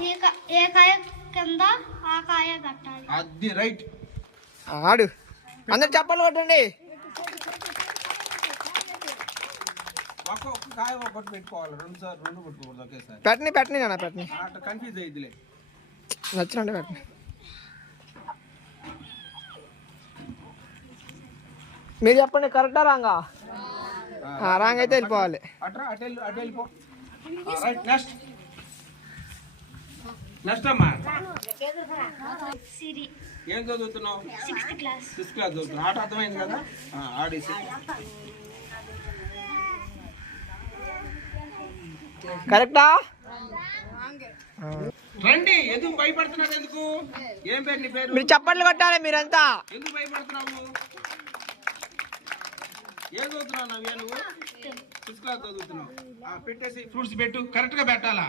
ఏ కాయ కింద ఆ కాయ కట్టాలి. అది రైట్. ఆడు అందరు చప్పలు కొట్టండి. ఒక్క కాయ ఒకటి పెట్టుకోవాలి, రెండు పెట్టుకోకూడదు ఒకేసారి. పెట్టని నాన్న పెట్టని, అట్లా కన్ఫ్యూజ్ అయ్యిద్దిలే. నచ్చినండి పెట్టని. మీరు చెప్పండి కరెక్టా రాంగా? రాంగ్ అయితే వెళ్ళిపోవాలి. అటు వెళ్ళిపో. రైట్. నెక్స్ట్ అమ్మా సిరి. ఏం చదువుతున్నావు? 6th class. 6th క్లాస్ చదువుతున్నావు. ఆట అర్థమైంది కదా? ఆడేసి. కరెక్టా? రండి. ఎందుకు భయపడుతున్నారు? ఎందుకు? ఏం పేరు నీ పేరు? మీరు చప్పట్లు కొట్టాలి మీరంతా. ఎందుకు భయపడుతున్నావు? ఏం చదువుతున్నావు? నువ్వు 6th క్లాస్ చదువుతున్నావు. పెట్టేసి ఫ్రూట్స్ పెట్టు. కరెక్ట్ గా పెట్టాలా?